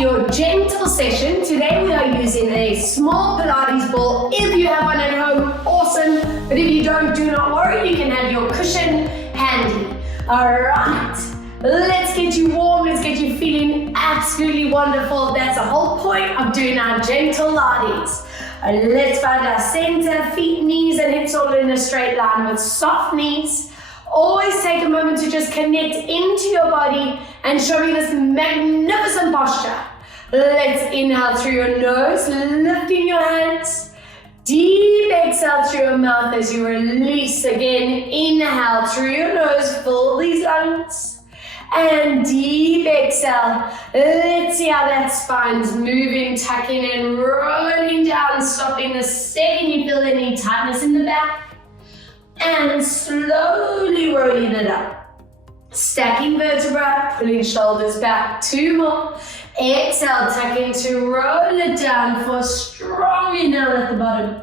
your gentle session. Today we are using a small Pilates ball. If you have one at home, awesome. But if you don't, do not worry, you can have your cushion handy. All right, let's get you warm, let's get you feeling absolutely wonderful. That's the whole point of doing our gentle Pilates. Let's find our center, feet, knees, and hips all in a straight line with soft knees. Always take a moment to just connect into your body and show me this magnificent posture. Let's inhale through your nose, lifting your hands. Deep exhale through your mouth as you release again. Inhale through your nose, fill these lungs. And deep exhale. Let's see how that spine's moving, tucking in, rolling down, stopping the second you feel any tightness in the back. And slowly rolling it up. Stacking vertebra, pulling shoulders back. 2 more. Exhale, tuck into, roll it down for a strong inhale at the bottom.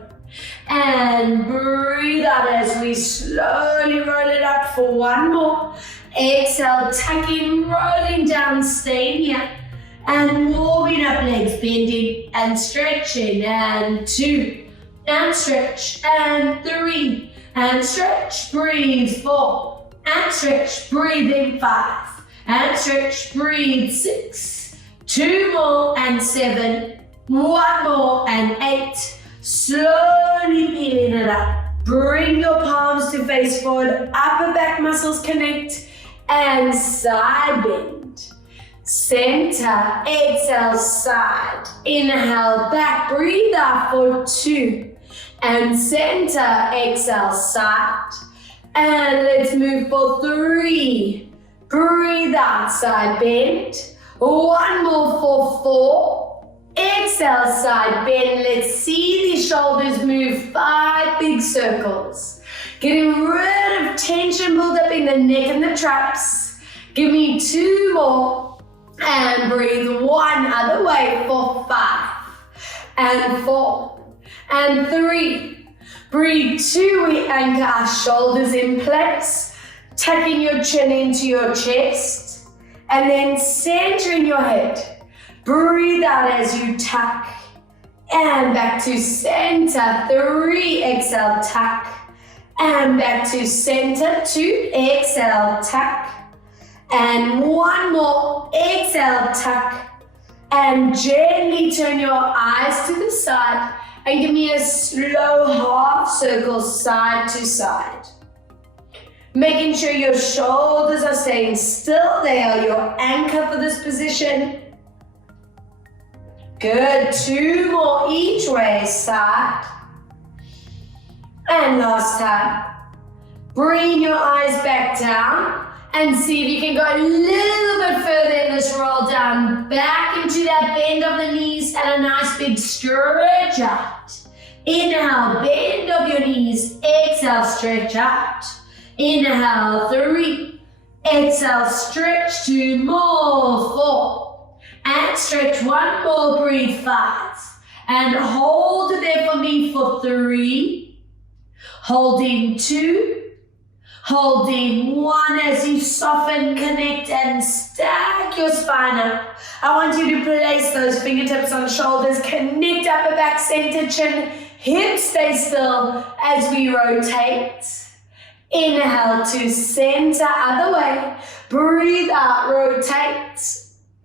And breathe out as we slowly roll it up for 1 more. Exhale, tuck in, rolling down, staying here. And warming up, legs bending and stretching. And 2. And stretch. And 3. And stretch, breathe, 4, and stretch, breathe in 5, and stretch, breathe 6, 2 more and 7, 1 more and 8, slowly peeling it up. Bring your palms to face forward, upper back muscles connect, and side bend. Center, exhale, side, inhale, back, breathe out for 2. And center, exhale, side. And let's move for 3. Breathe out, side bend. 1 more for 4. Exhale, side bend. Let's see these shoulders move 5 big circles. Getting rid of tension build up in the neck and the traps. Give me 2 more. And breathe 1 other way for 5. And 4. And 3, breathe 2, we anchor our shoulders in place, tucking your chin into your chest, and then centering your head. Breathe out as you tuck, and back to center, 3, exhale, tuck, and back to center, 2, exhale, tuck, and 1 more, exhale, tuck, and gently turn your eyes to the side, and give me a slow half circle side to side. Making sure your shoulders are staying still. They are your anchor for this position. Good, 2 more each way, side. And last time. Bring your eyes back down and see if you can go a little bit further in this roll down, back into that bend of the knees and a nice big stretch out. Inhale, bend of your knees, exhale, stretch out. Inhale, 3, exhale, stretch, 2 more, 4, and stretch 1 more, breathe 5, and hold it there for me for 3, holding 2, holding 1 as you soften, connect, and stack your spine up. I want you to place those fingertips on shoulders, connect upper back, center, chin, hips stay still as we rotate. Inhale to center, other way. Breathe out, rotate.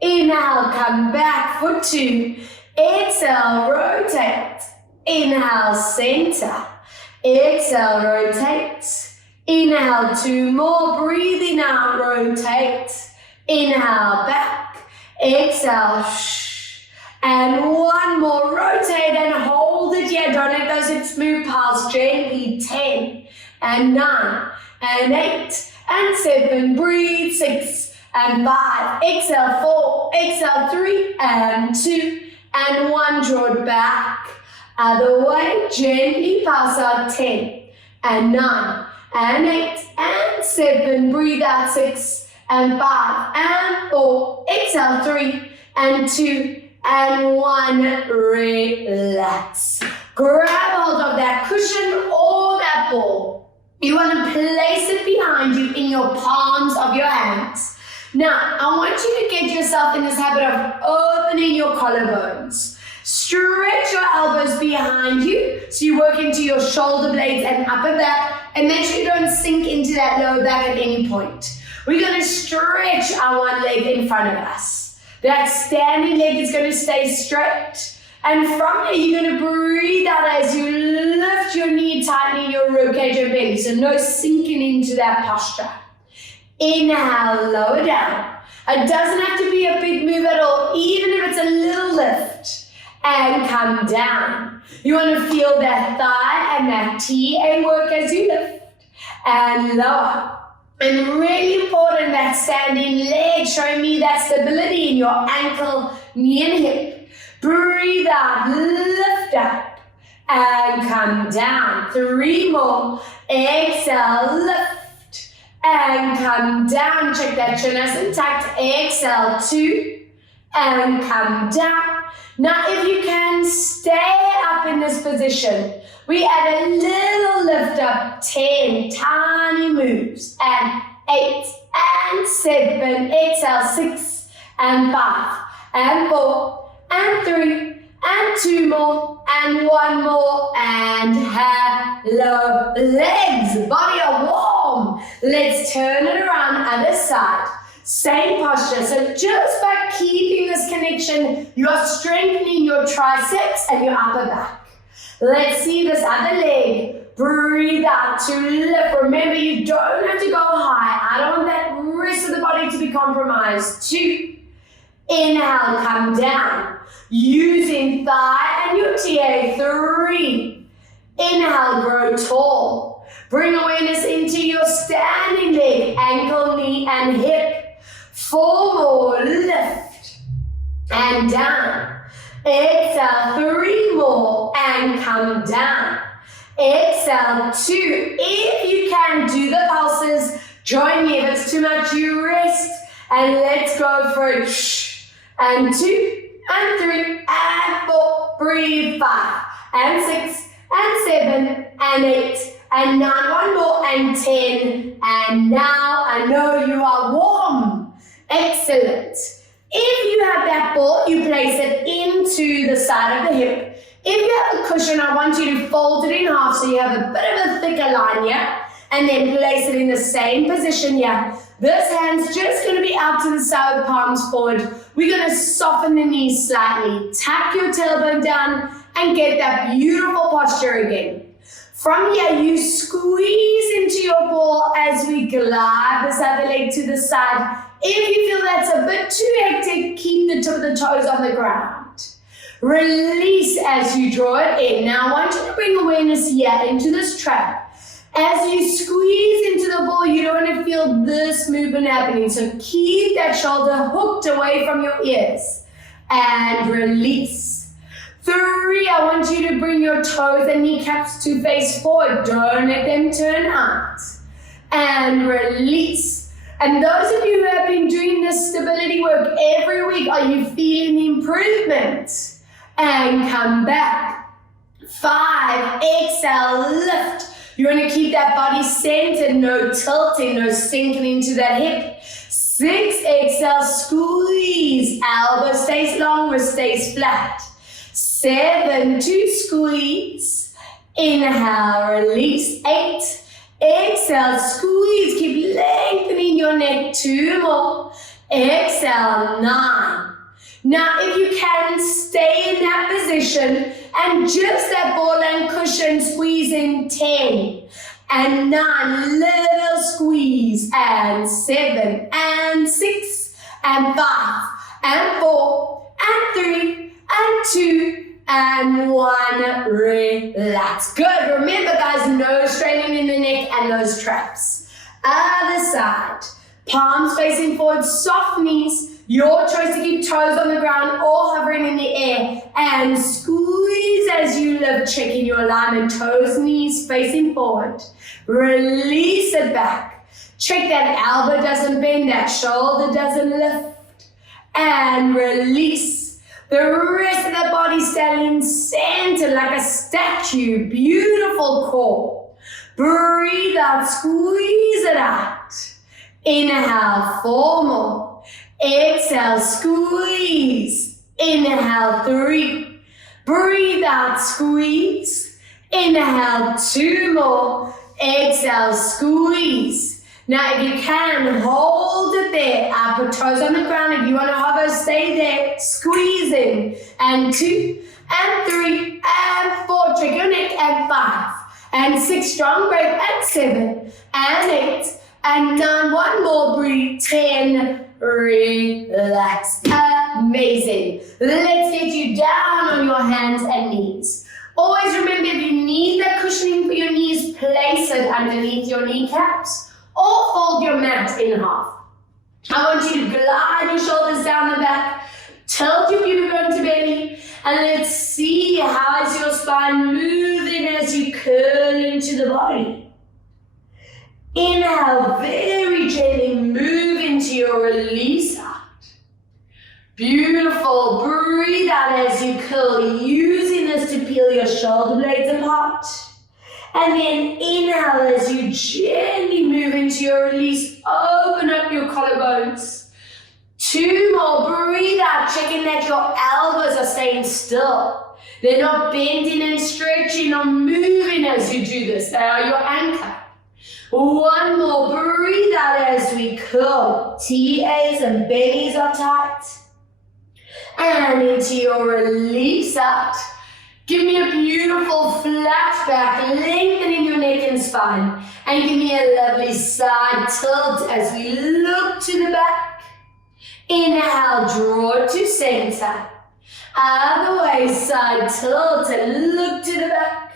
Inhale, come back for 2. Exhale, rotate. Inhale, center. Exhale, rotate. Inhale, 2 more, breathing out, rotate. Inhale, back. Exhale, and 1 more, rotate and hold it here. Don't let those hips move past, gently. 10 and 9 and 8 and 7, breathe. 6 and 5, exhale, 4, exhale, 3 and 2 and 1, draw it back. Other way, gently pass out. 10 and 9 and 8 and 7, breathe out. 6 and 5 and 4, exhale, 3 and 2 and 1, relax. Grab hold of that cushion or that ball. You want to place it behind you in your palms of your hands. Now, I want you to get yourself in this habit of opening your collarbones. Stretch your elbows behind you, so you work into your shoulder blades and upper back, and make sure you don't sink into that lower back at any point. We're going to stretch our one leg in front of us. That standing leg is going to stay straight. And from there, you're going to breathe out as you lift your knee, tightening your ribcage and belly. So no sinking into that posture. Inhale, lower down. It doesn't have to be a big move at all, even if it's a little lift. And come down. You want to feel that thigh and that TA work as you lift. And lower. And really important, that standing leg, showing me that stability in your ankle, knee and hip. Breathe out, lift up, and come down. 3 more. Exhale, lift, and come down. Check that chin nice and tucked. Exhale, 2, and come down. Now, if you can stay up in this position, we add a little lift up, 10 tiny moves, and 8, and 7, exhale, 6, and 5, and 4, and 3, and 2 more, and 1 more, and hello, legs, body are warm. Let's turn it around, other side. Same posture, so just by keeping this connection, you are strengthening your triceps and your upper back. Let's see this other leg. Breathe out to lift. Remember, you don't have to go high. I don't want that rest of the body to be compromised. 2. Inhale, come down. Using thigh and your TA. 3. Inhale, grow tall. Bring awareness into your standing leg, ankle, knee, and hip. 4 more, lift and down. Exhale, 3 more, and come down. Exhale, 2. If you can, do the pulses. Join me. If it's too much, you rest. And let's go for it. And 2, and 3, and 4. Breathe. 5, and 6, and 7, and 8, and 9. 1 more, and 10. And now I know you are warm. Excellent. If you have that ball, you place it into the side of the hip. If you have a cushion, I want you to fold it in half so you have a bit of a thicker line here, and then place it in the same position here. This hand's just going to be out to the side with palms forward. We're going to soften the knees slightly. Tap your tailbone down and get that beautiful posture again. From here, you squeeze into your ball as we glide this other leg to the side. If you feel that's a bit too hectic, keep the tip of the toes on the ground. Release as you draw it in. Now I want you to bring awareness here into this trap. As you squeeze into the ball, you don't want to feel this movement happening. So keep that shoulder hooked away from your ears. And release. 3, I want you to bring your toes and kneecaps to face forward. Don't let them turn out. And release. And those of you who have been doing this stability work every week, are you feeling the improvement? And come back. 5, exhale, lift. You want to keep that body centered, no tilting, no sinking into that hip. 6, exhale, squeeze. Elbow stays long, wrist stays flat. 7, 2, squeeze. Inhale, release. 8. Exhale, squeeze, keep lengthening your neck. 2 more. Exhale, 9. Now, if you can, stay in that position and just that ball and cushion squeeze in. 10 and 9, little squeeze, and 7 and 6 and 5 and 4 and 3 and 2 and 1, relax. Good. Remember, guys, no straining in the neck and those traps. Other side. Palms facing forward, soft knees. Your choice to keep toes on the ground or hovering in the air. And squeeze as you lift, checking your alignment. Toes, knees facing forward. Release it back. Check that elbow doesn't bend, that shoulder doesn't lift. And release. The rest of the body standing centered like a statue. Beautiful core. Breathe out, squeeze it out. Inhale, 4 more. Exhale, squeeze. Inhale, 3. Breathe out, squeeze. Inhale, 2 more. Exhale, squeeze. Now, if you can, hold it there. Put toes on the ground. If you want to hover, stay there. Squeezing. And 2, and 3, and 4. Check your neck. And 5, and 6. Strong breath. And 7, and 8, and 9. One more. Breathe. 10. Relax. Amazing. Let's get you down on your hands and knees. Always remember, if you need that cushioning for your knees, place it underneath your kneecaps or fold your mat in half. I want you to glide your shoulders down the back, tilt your pubic bone to belly, and let's see how is your spine moving as you curl into the body. Inhale, very gently move into your release out. Beautiful. Breathe out as you curl, using this to peel your shoulder blades apart. And then inhale as you gently move into your release. Open up your collarbones. 2 more. Breathe out, checking that your elbows are staying still. They're not bending and stretching or moving as you do this. They are your anchor. 1 more. Breathe out as we curl. TAs and bellies are tight. And into your release out. Give me a beautiful flat back, lengthening your neck and spine. And give me a lovely side tilt as we look to the back. Inhale, draw to center. Other way, side tilt and look to the back.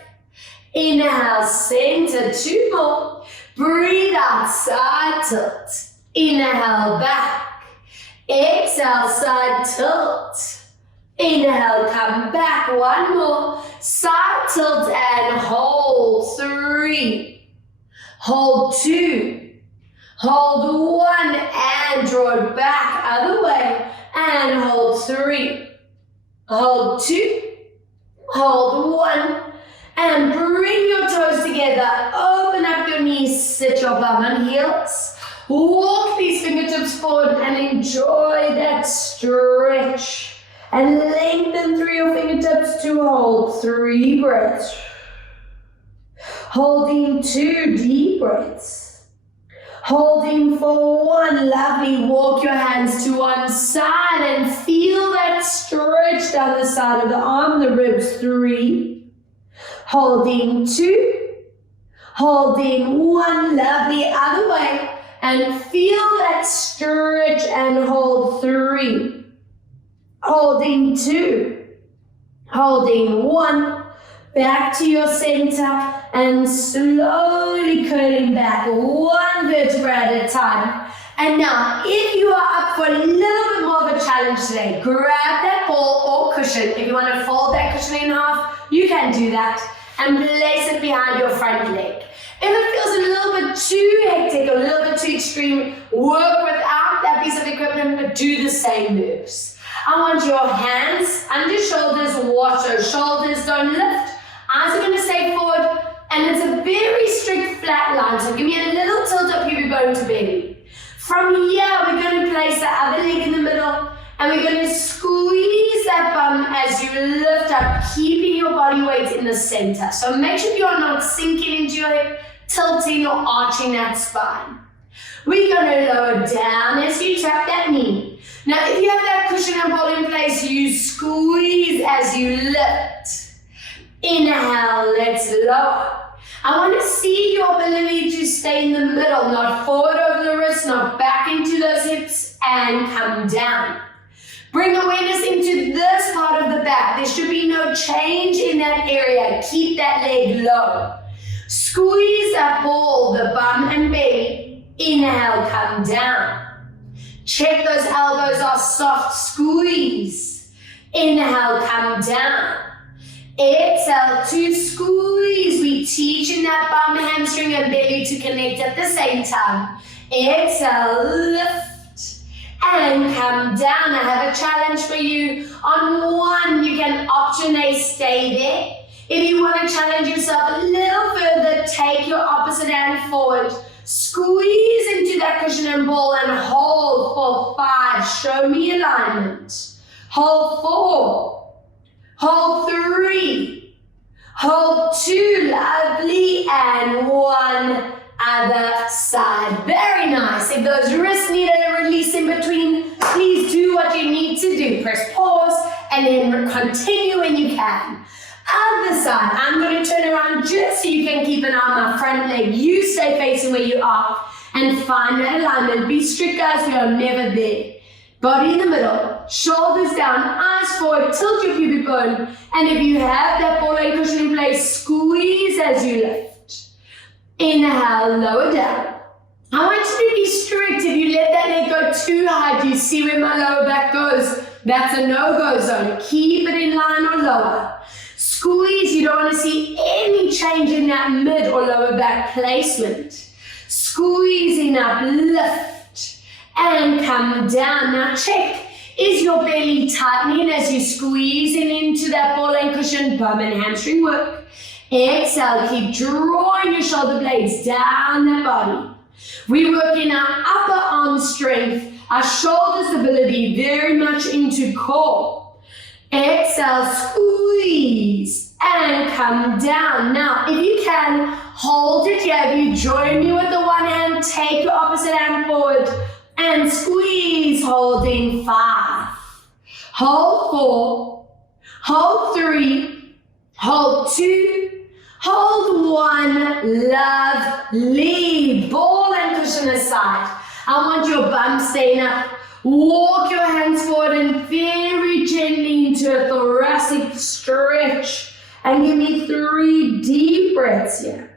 Inhale, center, 2 more. Breathe out, side tilt. Inhale, back. Exhale, side tilt. Inhale, come back. 1 more. Side tilt and hold. 3. Hold 2. Hold 1 and draw it back. Other way. And hold 3. Hold 2. Hold 1. And bring your toes together. Open up your knees. Sit your bum on heels. Walk these fingertips forward and enjoy that stretch. And lengthen through your fingertips to hold 3 breaths. Holding 2 deep breaths. Holding for 1. Lovely. Walk your hands to one side and feel that stretch down the side of the arm, the ribs. 3. Holding 2. Holding 1. Lovely. Other way. And feel that stretch and hold 3. Holding 2. Holding 1. Back to your center and slowly curling back 1 vertebra at a time. And now, if you are up for a little bit more of a challenge today, grab that ball or cushion. If you want to fold that cushion in half, you can do that and place it behind your front leg. If it feels a little bit too hectic, a little bit too extreme, work without that piece of equipment, but do the same moves. I want your hands under shoulders, watch those shoulders, don't lift. Eyes are going to stay forward, and it's a very strict flat line, so give me a little tilt up pubic bone to belly. From here, we're going to place the other leg in the middle, and we're going to squeeze that bum as you lift up, keeping your body weight in the center. So make sure you are not sinking into your hip, tilting or arching that spine. We're going to lower down as you tap that knee. Now, if you have that cushion and ball in place, you squeeze as you lift. Inhale, let's lower. I want to see your ability to stay in the middle, not forward over the wrist, not back into those hips, and come down. Bring awareness into this part of the back. There should be no change in that area. Keep that leg low. Squeeze that ball, the bum and belly. Inhale, come down. Check those elbows are soft. Squeeze. Inhale, come down. Exhale to squeeze. We teaching that bum, hamstring, and belly to connect at the same time. Exhale, lift, and come down. I have a challenge for you. On 1, you can optionally stay there. If you want to challenge yourself a little further, take your opposite hand forward. Squeeze Squeeze into that cushion and ball and hold for 5. Show me alignment. Hold 4. Hold 3. Hold 2. Lovely. And 1. Other side. Very nice. If those wrists need a release in between, please do what you need to do. Press pause and then continue when you can. Other side. I'm going to turn around just so you can keep an eye on my front leg. You stay facing where you are and find that alignment. Be strict, guys. We are never there. Body in the middle. Shoulders down. Eyes forward. Tilt your pubic bone. And if you have that ball and cushion in place, squeeze as you lift. Inhale, lower down. I want you to be strict. If you let that leg go too high, do you see where my lower back goes? That's a no-go zone. Keep it in line or lower. Squeeze. You don't want to see any change in that mid or lower back placement. Squeezing up, lift, and come down. Now check. Is your belly tightening as you're squeezing into that ball and cushion? Bum and hamstring work. Exhale, keep drawing your shoulder blades down the body. We're working our upper arm strength, our shoulder stability very much into core. Exhale, squeeze, and come down. Now, if you can, hold it here. If you join me with the one hand, take your opposite hand forward and squeeze, holding 5. Hold 4, hold 3, hold 2, hold 1, lovely. Ball and cushion aside. I want your bum staying up. Walk your hands forward and very gently into a thoracic stretch. And give me 3 deep breaths here.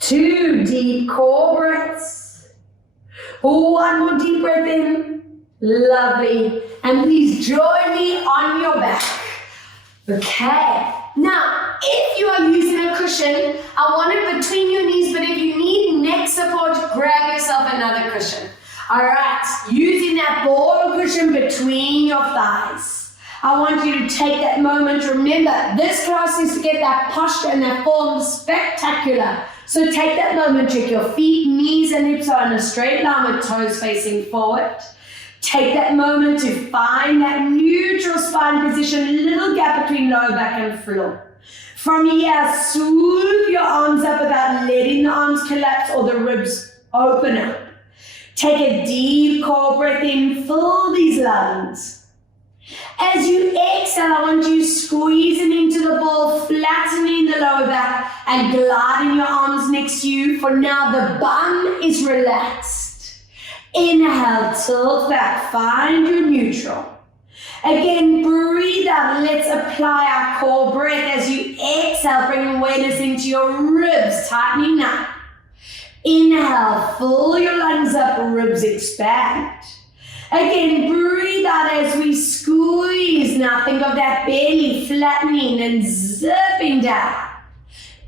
2 deep core breaths. 1 more deep breath in. Lovely. And please join me on your back. Okay. Now, if you are using a cushion, I want it between your knees, but if you need neck support, grab yourself another cushion. All right, using that ball cushion between your thighs. I want you to take that moment. Remember, this class is to get that posture and that form spectacular. So take that moment, check your feet, knees and hips are in a straight line with toes facing forward. Take that moment to find that neutral spine position, little gap between lower back and floor. From here, swoop your arms up without letting the arms collapse or the ribs open up. Take a deep core breath in, fill these lungs. As you exhale, I want you squeezing into the ball, flattening the lower back and gliding your arms next to you. For now, the bum is relaxed. Inhale, tilt back, find your neutral. Again, breathe out. Let's apply our core breath as you exhale, bring awareness into your ribs, tightening up. Inhale, fill your lungs up, ribs expand. Again, breathe out as we squeeze. Now think of that belly flattening and zipping down.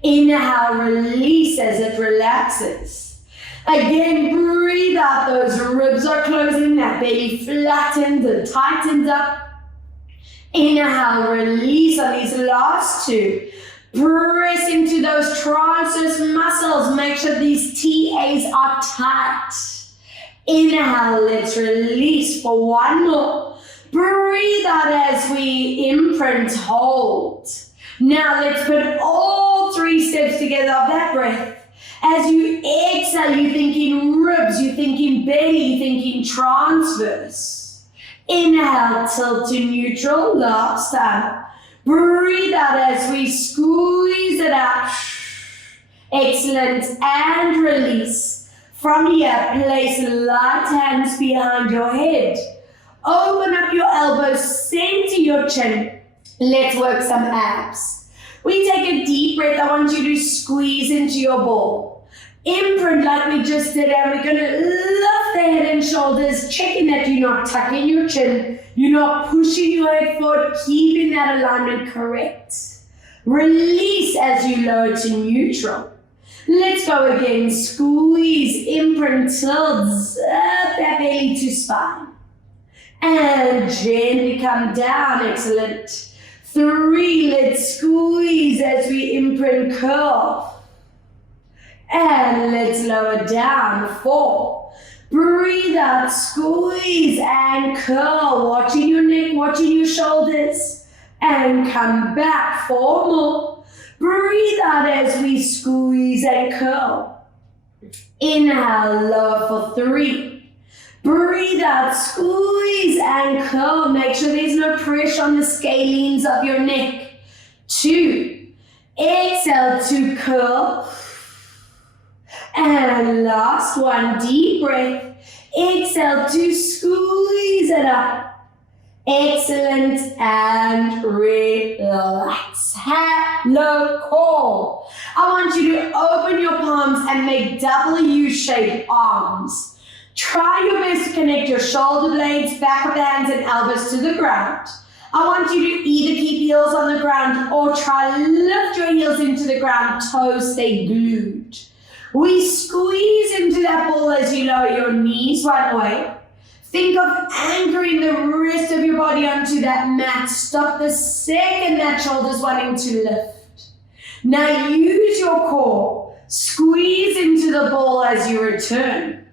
Inhale, release as it relaxes. Again, breathe out, those ribs are closing, that belly flattens and tightens up. Inhale, release on these last 2. Press into those transverse muscles, make sure these TAs are tight. Inhale, let's release for 1 more. Breathe out as we imprint, hold. Now let's put all 3 steps together of that breath. As you exhale, you're thinking ribs, you're thinking belly, you're thinking transverse. Inhale, tilt to neutral, last time. Breathe out as we squeeze it out. Excellent, and release. From here, place light hands behind your head. Open up your elbows, center your chin. Let's work some abs. We take a deep breath. I want you to squeeze into your ball. Imprint like we just did, and we're going to lift the head and shoulders, checking that you're not tucking your chin, you're not pushing your head forward, keeping that alignment correct. Release as you lower to neutral. Let's go again. Squeeze, imprint, tilt, zip that belly to spine. And gently come down. Excellent. 3, let's squeeze as we imprint, curl. And let's lower down. 4. Breathe out, squeeze and curl. Watching your neck, watching your shoulders. And come back. 4 more. Breathe out as we squeeze and curl. Inhale, lower for 3. Breathe out, squeeze and curl. Make sure there's no pressure on the scalenes of your neck. 2. Exhale to curl. And last one, deep breath. Exhale to squeeze it up. Excellent, and relax. Hello, core. I want you to open your palms and make W-shaped arms. Try your best to connect your shoulder blades, back of the hands and elbows to the ground. I want you to either keep heels on the ground or try lift your heels into the ground, toes stay glued. We squeeze into that ball as you lower your knees one way. Think of anchoring the rest of your body onto that mat. Stop the second that shoulder's wanting to lift. Now use your core. Squeeze into the ball as you return.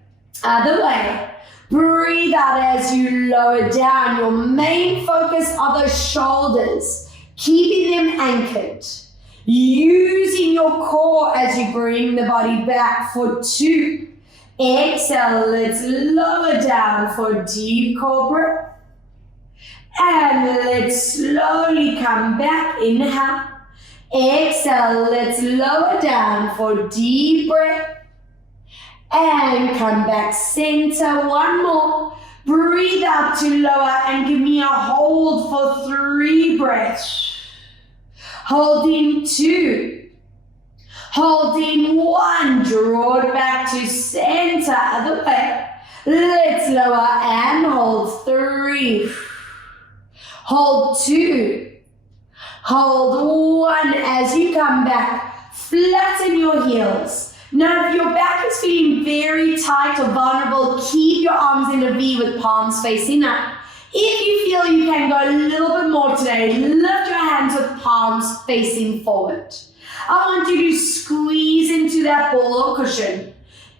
Other way. Breathe out as you lower down. Your main focus are those shoulders, keeping them anchored. Using your core as you bring the body back for 2. Exhale, let's lower down for deep core breath. And let's slowly come back. Inhale. Exhale, let's lower down for deep breath. And come back center. One more. Breathe out to lower and give me a hold for 3 breaths. Holding 2. Holding 1. Draw it back to center. Other way. Let's lower and hold 3. Hold 2. Hold 1 as you come back. Flatten your heels. Now, if your back is feeling very tight or vulnerable, keep your arms in a V with palms facing up. If you feel you can go a little bit more today, lift your hands with palms facing forward. I want you to squeeze into that ball or cushion.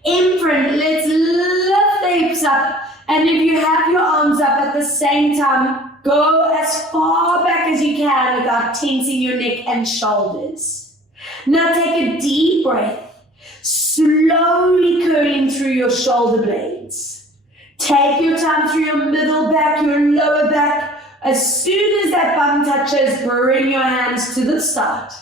Imprint, let's lift the hips up. And if you have your arms up at the same time, go as far back as you can without tensing your neck and shoulders. Now take a deep breath. Slowly curling through your shoulder blades. Take your time through your middle back, your lower back. As soon as that bum touches, bring your hands to the start.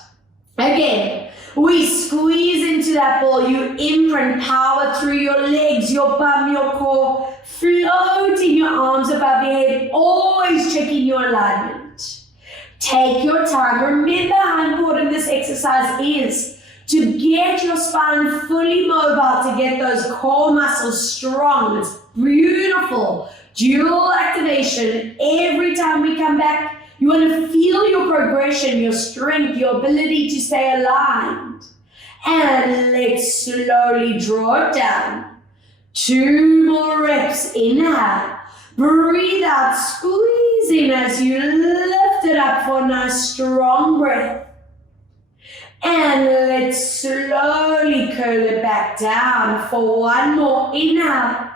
Again, we squeeze into that ball. You imprint power through your legs, your bum, your core. Floating your arms above your head, always checking your alignment. Take your time. Remember how important this exercise is. To get your spine fully mobile, to get those core muscles strong. It's beautiful. Dual activation. Every time we come back, you want to feel your progression, your strength, your ability to stay aligned. And let's slowly draw it down. 2 more reps. Inhale. Breathe out. Squeeze in as you lift it up for a nice strong breath. And let's slowly curl it back down for 1 more. Inhale.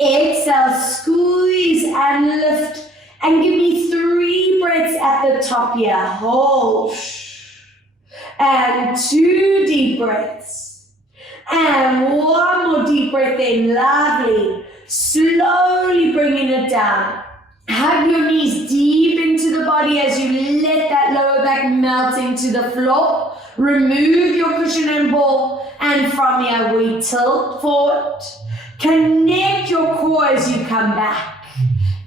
Exhale, squeeze and lift. And give me 3 breaths at the top here. Hold. And 2 deep breaths. And 1 more deep breath in. Lovely. Slowly bringing it down. Hug your knees deep into the body as you let that lower back melt into the floor. Remove your cushion and ball, and from here we tilt forward. Connect your core as you come back.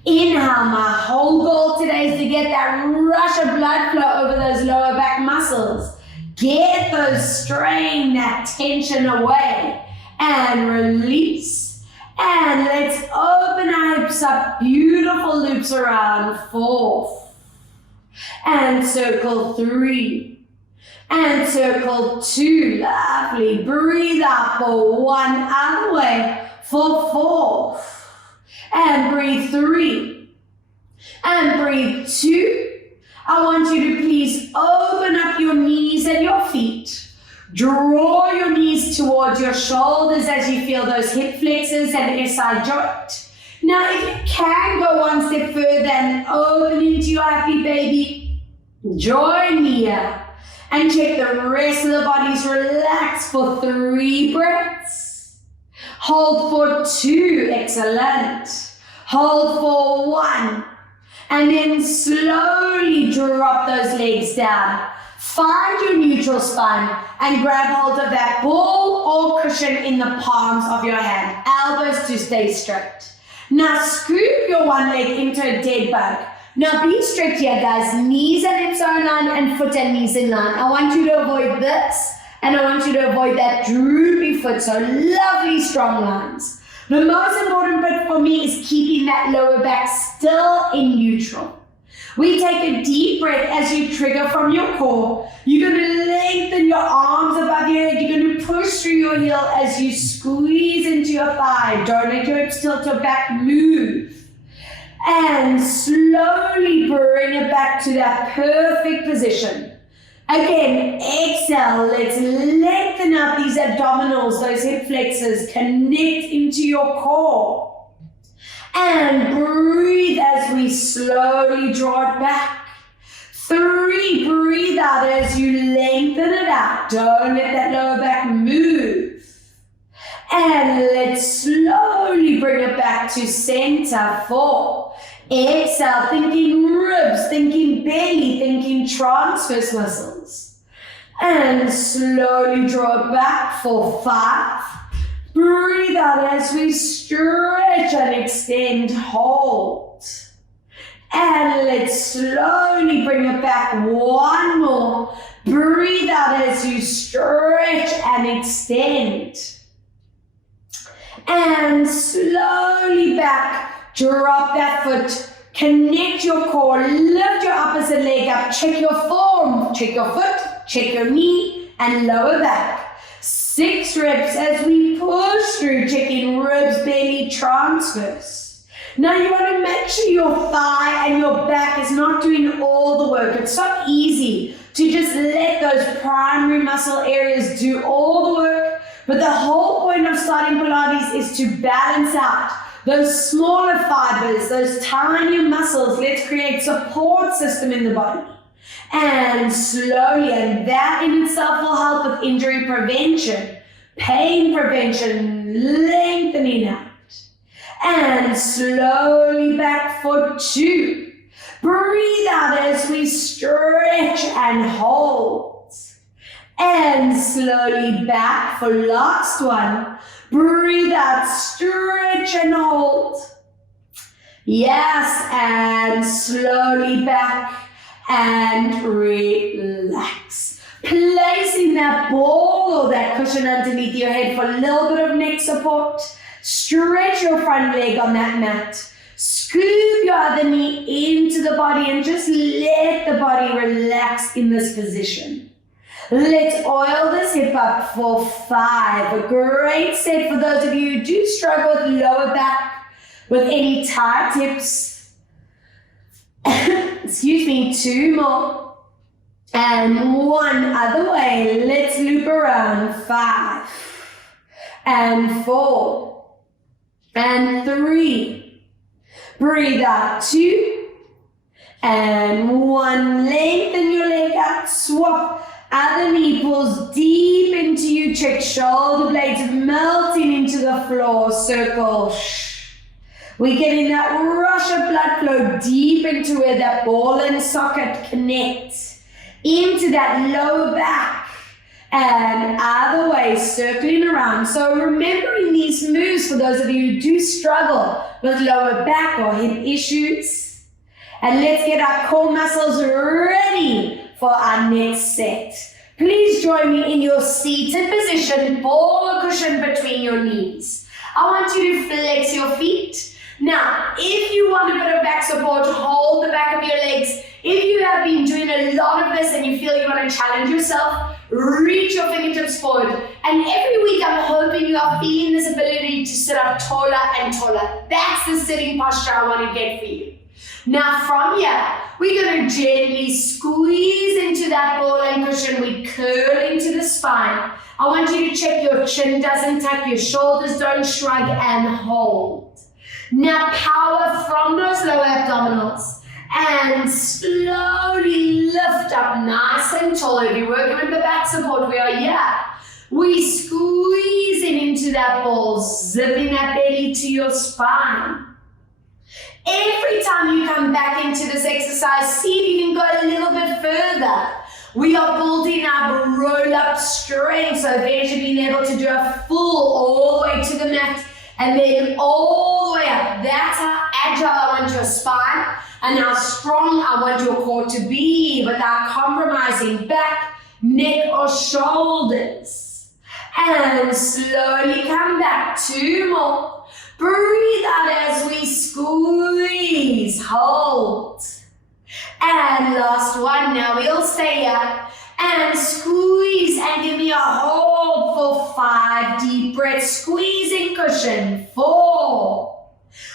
Inhale. My whole goal today is to get that rush of blood flow over those lower back muscles. Get those strain, that tension away, and release. And let's open our hips up. Beautiful loops around. 4. And circle 3. And circle 2, lovely. Breathe out for 1, other way for 4. And breathe 3. And breathe 2. I want you to please open up your knees and your feet. Draw your knees towards towards your shoulders as you feel those hip flexors and SI joint. Now, if you can go one step further and open into your happy baby, join me here and check the rest of the body's relax for 3 breaths. Hold for 2, excellent. Hold for 1, and then slowly drop those legs down. Find your neutral spine and grab hold of that ball or cushion in the palms of your hand. Elbows to stay straight. Now scoop your one leg into a dead bug. Now be straight here, guys. Knees and hips are in line and foot and knees in line. I want you to avoid this and I want you to avoid that droopy foot. So lovely strong lines. The most important bit for me is keeping that lower back still in neutral. We take a deep breath as you trigger from your core. You're going to lengthen your arms above your head. You're going to push through your heel as you squeeze into your thigh. Don't let your hips tilt your back. Move. And slowly bring it back to that perfect position. Again, exhale. Let's lengthen out these abdominals, those hip flexors. Connect into your core. And breathe as we slowly draw it back. 3, breathe out as you lengthen it out. Don't let that lower back move. And let's slowly bring it back to center. 4. Exhale, thinking ribs, thinking belly, thinking transverse muscles. And slowly draw it back for 5. Breathe out as we stretch and extend, hold. And let's slowly bring it back. 1 more. Breathe out as you stretch and extend. And slowly back, drop that foot, connect your core, lift your opposite leg up, check your form, check your foot, check your knee, and lower back. 6 reps as we push through, checking ribs, belly, transverse. Now you want to make sure your thigh and your back is not doing all the work. It's so easy to just let those primary muscle areas do all the work, but the whole point of starting Pilates is to balance out those smaller fibers, those tiny muscles. Let's create support system in the body. And slowly, and that in itself will help with injury prevention, pain prevention, lengthening out. And slowly back for 2. Breathe out as we stretch and hold. And slowly back for last one. Breathe out, stretch and hold. Yes, and slowly back. And relax. Placing that ball or that cushion underneath your head for a little bit of neck support. Stretch your front leg on that mat. Scoop your other knee into the body and just let the body relax in this position. Let's oil this hip up for 5. A great set for those of you who do struggle with lower back, with any tight hips. Excuse me, 2 more. And 1 other way. Let's loop around. 5. And 4. And 3. Breathe out. 2. And 1. Lengthen your leg out. Swap. Other knee pulls deep into you. Check shoulder blades melting into the floor. Circle. We're getting that rush of blood flow deep into where that ball and socket connects, into that lower back, and other way, circling around. So remembering these moves for those of you who do struggle with lower back or hip issues. And let's get our core muscles ready for our next set. Please join me in your seated position, ball or cushion between your knees. I want you to flex your feet. Now, if you want a bit of back support, hold the back of your legs. If you have been doing a lot of this and you feel you want to challenge yourself, reach your fingertips forward. And every week I'm hoping you are feeling this ability to sit up taller and taller. That's the sitting posture I want to get for you. Now from here, we're going to gently squeeze into that ball and cushion. We curl into the spine. I want you to check your chin doesn't tuck, your shoulders don't shrug, and hold. Now power from those lower abdominals and slowly lift up nice and tall. If you're working with the back support, we are here. We squeezing into that ball, zipping that belly to your spine. Every time you come back into this exercise, see if you can go a little bit further. We are building up roll-up strength, so eventually being able to do a full all the way to the mat and then all the way up. That's how agile I want your spine and how strong I want your core to be without compromising back, neck, or shoulders. And slowly come back. 2 more. Breathe out as we squeeze, hold. And last one, now we'll stay here and squeeze and give me a hold for 5 deep breaths. Squeezing cushion, 4.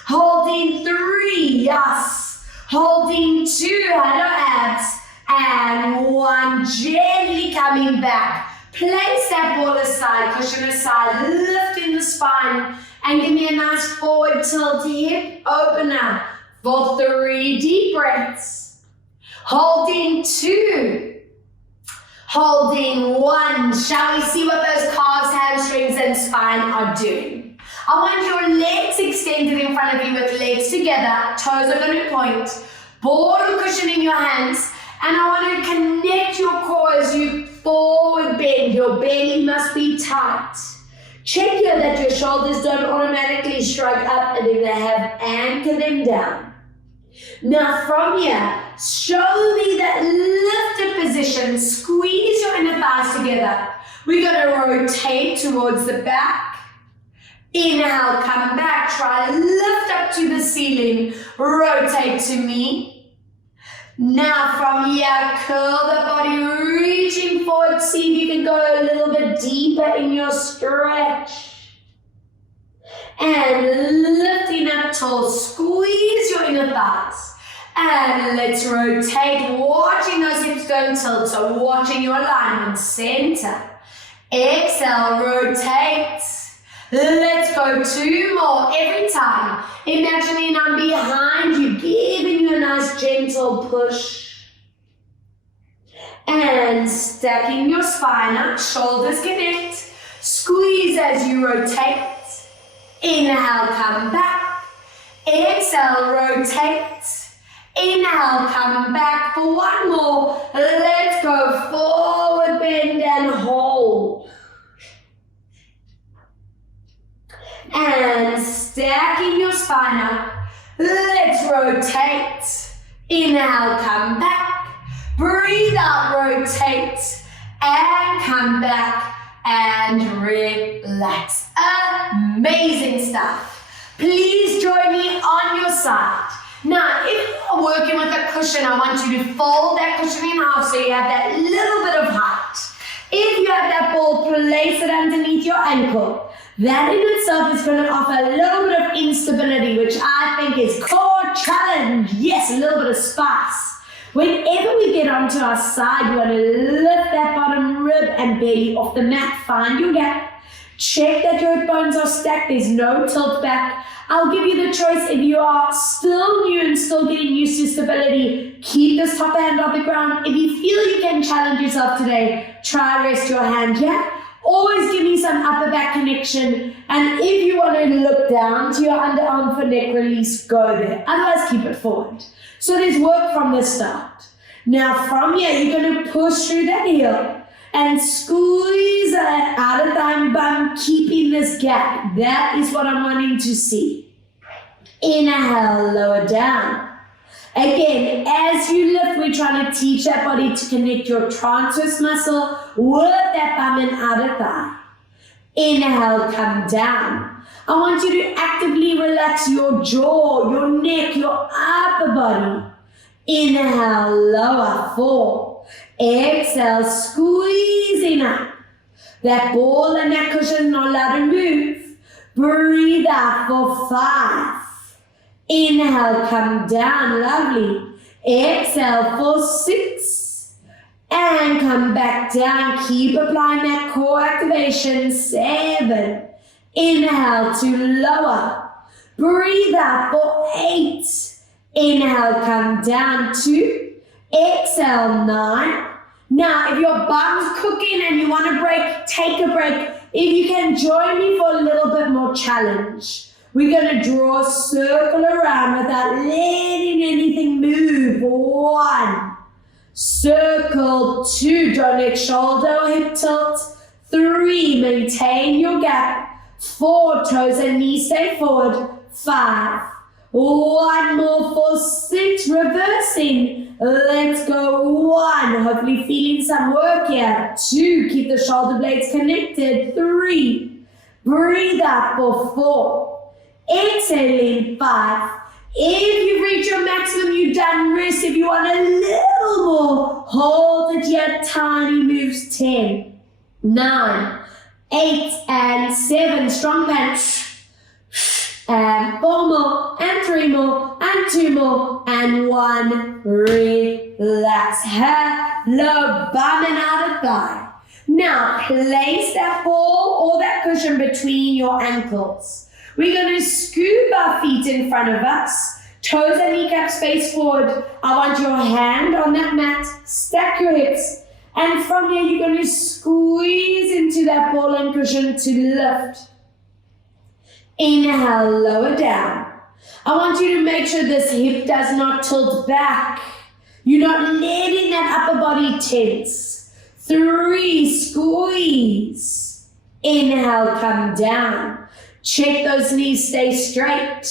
Holding 3, yes. Holding 2, hello abs. And 1, gently coming back. Place that ball aside, cushion aside, lifting the spine. And give me a nice forward tilt hip opener for 3 deep breaths. Holding 2. Holding 1. Shall we see what those calves, hamstrings, and spine are doing? I want your legs extended in front of you with legs together. Toes are going to point. Ball or cushion in your hands. And I want to connect your core as you forward bend. Your belly must be tight. Check here that your shoulders don't automatically shrug up, and if they have, anchor them down. Now from here, show me that lifted position. Squeeze your inner thighs together. We're going to rotate towards the back. Inhale, come back. Try to lift up to the ceiling. Rotate to me. Now from here, curl the body, reaching forward. See if you can go a little bit deeper in your stretch. And lifting up tall, squeeze your inner thighs. And let's rotate, watching those hips go and tilt. So watching your alignment, center. Exhale, rotate. Let's go 2 more every time. Imagining I'm behind you, giving you a nice gentle push. And stacking your spine up, shoulders connect. Squeeze as you rotate. Inhale, come back. Exhale, rotate. Inhale, come back for 1 more. Let's go forward, bend and hold. And stacking your spine up. Let's rotate. Inhale, come back. Breathe out, rotate. And come back and relax. Amazing stuff. Please join me on your side. Now, if you're working with a cushion, I want you to fold that cushion in half so you have that little bit of height. If you have that ball, place it underneath your ankle. That in itself is going to offer a little bit of instability, which I think is core challenge. Yes, a little bit of spice. Whenever we get onto our side, you want to lift that bottom rib and belly off the mat. Find your gap. Check that your hip bones are stacked. There's no tilt back. I'll give you the choice. If you are still new and still getting used to stability, keep this top hand on the ground. If you feel you can challenge yourself today, try rest your hand here. Always give me some upper back connection. And if you want to look down to your underarm for neck release, go there. Otherwise, keep it forward. So there's work from the start. Now from here, you're going to push through that heel and squeeze out of thigh bum, keeping this gap. That is what I'm wanting to see. Inhale, lower down. Again, as you lift, we're trying to teach that body to connect your transverse muscle with that bum and outer thigh. Inhale, come down. I want you to actively relax your jaw, your neck, your upper body. Inhale, lower, 4. Exhale, squeezing up. That ball and that cushion not allowed to move. Breathe out for 5. Inhale, come down, lovely. Exhale for 6. And come back down. Keep applying that core activation. 7. Inhale to lower. Breathe out for 8. Inhale, come down 2. Exhale, 9. Now, if your bum's cooking and you want to break, take a break. If you can join me for a little bit more challenge. We're going to draw a circle around without letting anything move. 1. Circle. 2. Don't let shoulder or hip tilt. 3. Maintain your gap. 4. Toes and knees stay forward. 5. 1 more for 6. Reversing. Let's go. 1. Hopefully feeling some work here. 2. Keep the shoulder blades connected. 3. Breathe out for 4. Exhaling 5. If you've reached your maximum, you've done rest. If you want a little more, hold it here. Tiny moves. 10, 9, 8, and 7. Strong punch. And 4 more, and 3 more, and 2 more, and 1. Relax. Hello, bum and outer thigh. Now, place that ball or that cushion between your ankles. We're going to scoop our feet in front of us. Toes and kneecaps face forward. I want your hand on that mat. Stack your hips. And from here, you're going to squeeze into that ball and cushion to lift. Inhale, lower down. I want you to make sure this hip does not tilt back. You're not letting that upper body tense. 3, squeeze. Inhale, come down. Check those knees, stay straight.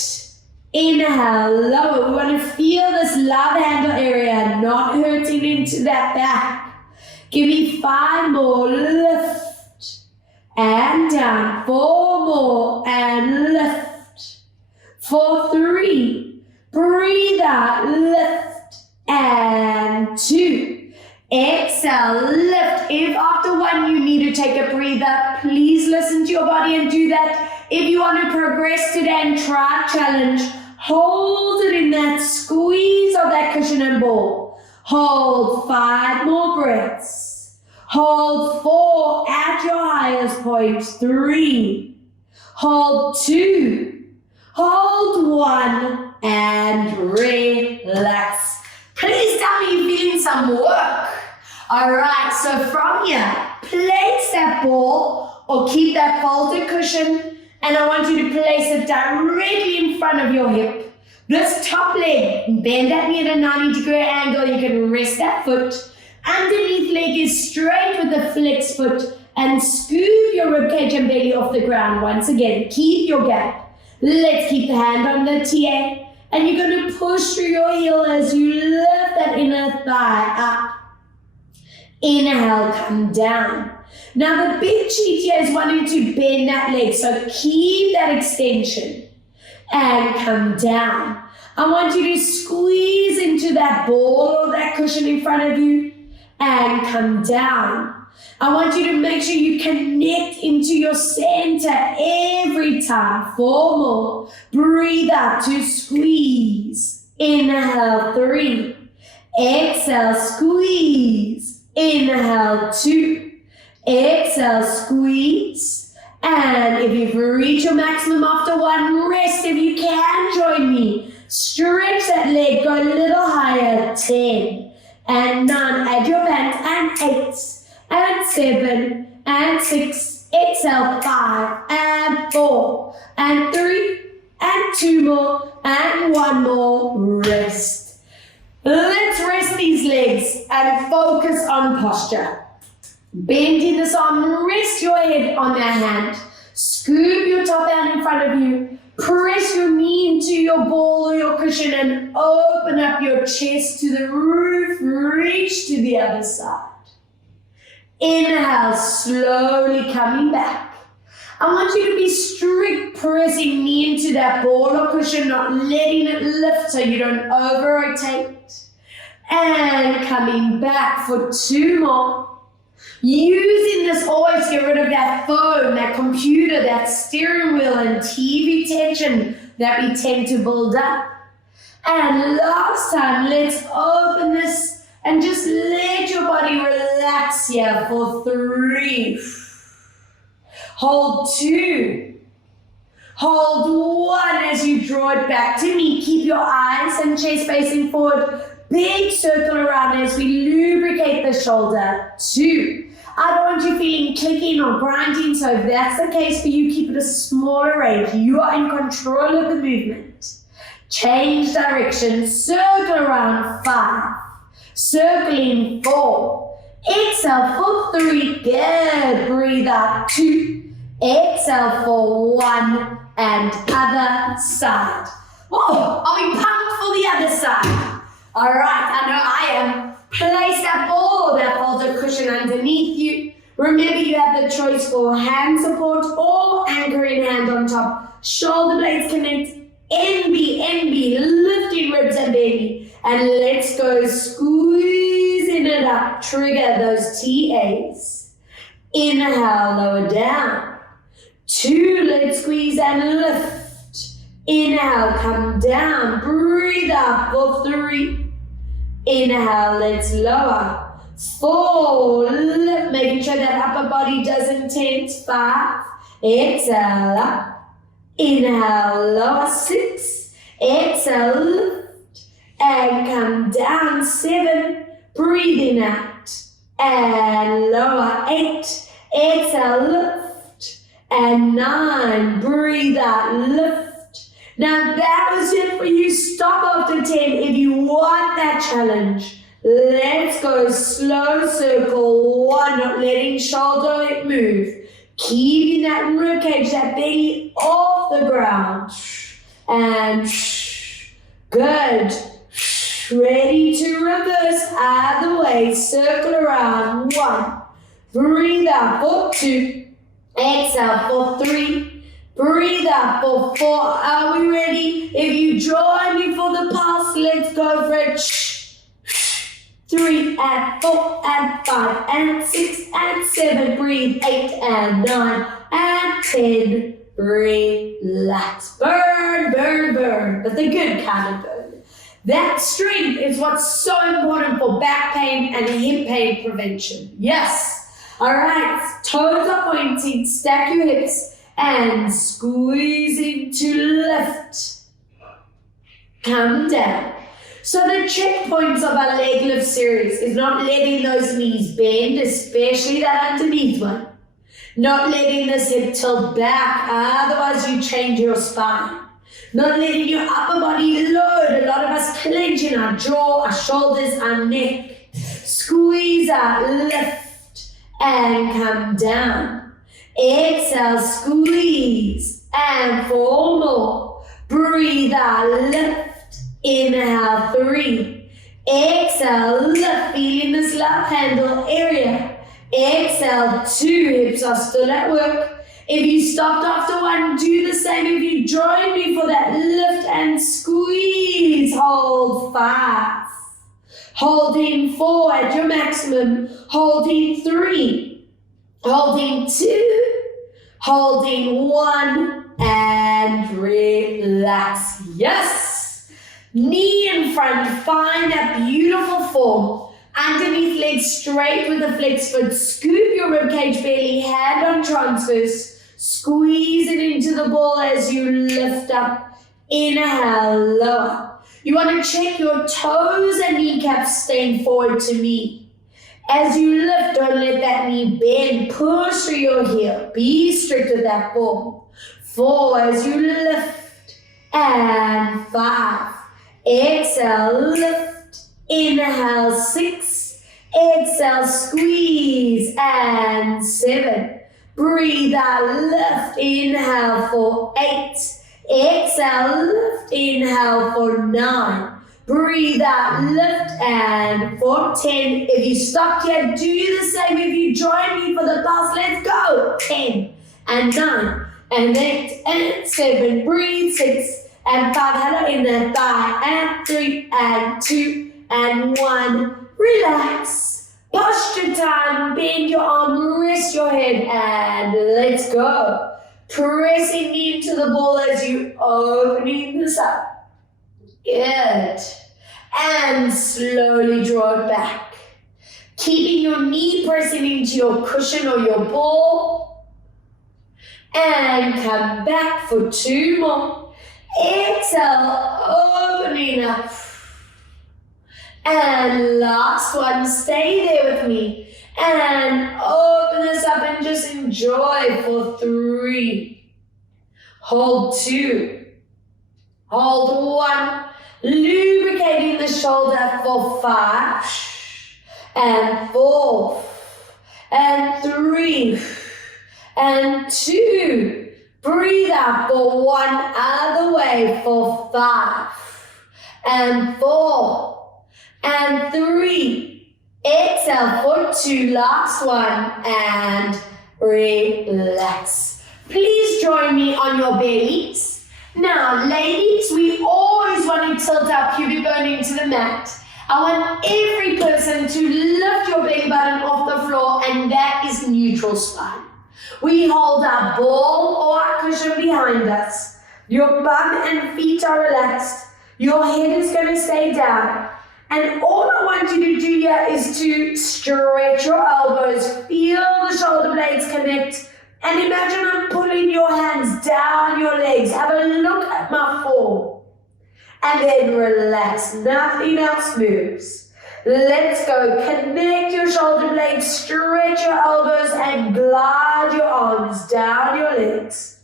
Inhale, lower. We want to feel this love handle area not hurting into that back. Give me 5 more, lift. And down. 4 more and lift. For 3. Breathe out, lift. And 2. Exhale, lift. If after 1 you need to take a breather, please listen to your body and do that. If you want to progress today and try a challenge, hold it in that squeeze of that cushion and ball. Hold 5 more breaths. Hold 4 at your highest point. 3. Hold 2. Hold 1 and relax. Please tell me you're feeling some work. Alright, so from here, place that ball or keep that folded cushion and I want you to place it directly in front of your hip. This top leg, bend that knee at a 90-degree angle. You can rest that foot. Underneath leg is straight with the flex foot and scoop your ribcage and belly off the ground once again. Keep your gap. Let's keep the hand on the TA and you're going to push through your heel as you lift that inner thigh up. Inhale, come down. Now the big cheat here is wanting to bend that leg, so keep that extension and come down. I want you to squeeze into that ball or that cushion in front of you. And come down. I want you to make sure you connect into your center every time. 4 more. Breathe out to squeeze. Inhale, 3. Exhale, squeeze. Inhale, 2. Exhale, squeeze. And if you've reached your maximum after 1, rest. If you can, join me. Stretch that leg, go a little higher. 10. And 9, add your band, and 8, and 7, and 6, exhale, 5, and 4, and 3, and 2 more, and 1 more, rest. Let's rest these legs and focus on posture. Bending this arm, rest your head on that hand, scoop your top hand in front of you, press your knee into your ball or your cushion and open up your chest to the roof. Reach to the other side. Inhale, slowly coming back. I want you to be strict pressing knee into that ball or cushion, not letting it lift so you don't over-rotate. And coming back for 2 more. Using this always to get rid of that phone, that computer, that steering wheel and TV tension that we tend to build up. And last time, let's open this and just let your body relax here for 3. Hold 2. Hold 1 as you draw it back to me. Keep your eyes and chest facing forward. Big circle around as we lubricate the shoulder. 2. I don't want you feeling clicking or grinding, so if that's the case for you, keep it a smaller range. You are in control of the movement. Change direction, circle around 5. Circling 4. Exhale for 3. Good. Breathe out 2. Exhale for 1. And other side. Whoa, are we pumped for the other side? All right, I know I am. Place that ball, that folded cushion underneath you. Remember, you have the choice for hand support or anchoring hand on top. Shoulder blades connect. NB, lifting ribs and belly. And let's go squeezing it up. Trigger those TAs. Inhale, lower down. 2, let's squeeze and lift. Inhale, come down. Breathe up for 3. Inhale, let's lower. 4, lift, making sure that upper body doesn't tense. 5, exhale up. Inhale, lower. 6, exhale, lift. And come down. 7, breathing out. And lower. 8, exhale, lift. And 9, breathe out, lift. Now that was it for you. Stop after 10 if you want that challenge. Let's go slow circle 1, not letting shoulder move. Keeping that ribcage, that belly off the ground. And good. Ready to reverse either way. Circle around 1. Breathe out for 2. Exhale for 3. Breathe out for 4. Are we ready? If you join me for the pulse, let's go for it. 3 and 4 and 5 and 6 and 7. Breathe. 8 and 9 and 10. Relax. Burn, burn, burn. But the good kind of burn. That strength is what's so important for back pain and hip pain prevention. Yes. All right, toes are pointing, stack your hips and squeezing to lift. Come down. So the checkpoints of our leg lift series is not letting those knees bend, especially that underneath one. Not letting this hip tilt back, otherwise you change your spine. Not letting your upper body load. A lot of us clench in our jaw, our shoulders, our neck. Squeeze out, lift. And come down. Exhale, squeeze. And 4 more. Breathe out, lift. Inhale, 3. Exhale, lift. Feeling this love handle area. Exhale, 2. Hips are still at work. If you stopped after 1, do the same. If you join me for that lift and squeeze, hold 5. Holding 4 at your maximum, holding 3, holding 2, holding 1, and relax. Yes! Knee in front, find that beautiful form. Underneath legs straight with the flex foot, scoop your ribcage belly, hand on transverse, squeeze it into the ball as you lift up. Inhale, lower. You want to check your toes and kneecaps staying forward to me. As you lift, don't let that knee bend. Push through your heel. Be strict with that form. 4 as you lift. And 5. Exhale, lift. Inhale, 6. Exhale, squeeze. And 7. Breathe out, lift. Inhale for 8. Exhale, lift, inhale for 9. Breathe out, lift, and for 10. If you stopped here, do the same. If you join me for the pulse, let's go. 10 and 9 and 8 and 7. Breathe. 6 and 5. Hello in the thigh. And 3 and 2 And 1, relax. Posture time, bend your arm, rest your head, and let's go. Pressing into the ball as you opening this up. Good. And slowly draw it back. Keeping your knee pressing into your cushion or your ball. And come back for 2 more. Exhale, opening up. And last one, stay there with me. And open this up and just enjoy for 3. Hold 2. Hold 1. Lubricating the shoulder for 5. And 4. And 3. And 2. Breathe out for 1 other way for 5. And 4. And 3, exhale for 2, last one, and relax. Please join me on your bellies. Now, ladies, we always want to tilt our pubic bone into the mat. I want every person to lift your belly button off the floor, and that is neutral spine. We hold our ball or our cushion behind us. Your bum and feet are relaxed. Your head is going to stay down. And all I want you to do here is to stretch your elbows, feel the shoulder blades connect, and imagine I'm pulling your hands down your legs. Have a look at my form. And then relax, nothing else moves. Let's go, connect your shoulder blades, stretch your elbows, and glide your arms down your legs.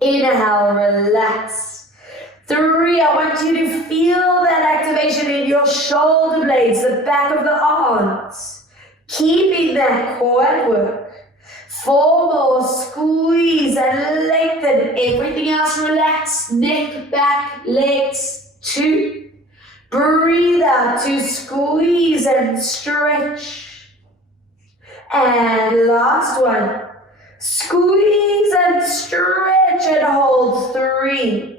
Inhale, relax. 3, I want you to feel that activation in your shoulder blades, the back of the arms. Keeping that core at work. 4 more, squeeze and lengthen. Everything else relax. Neck, back, legs. 2. Breathe out to squeeze and stretch. And last one. Squeeze and stretch and hold. 3.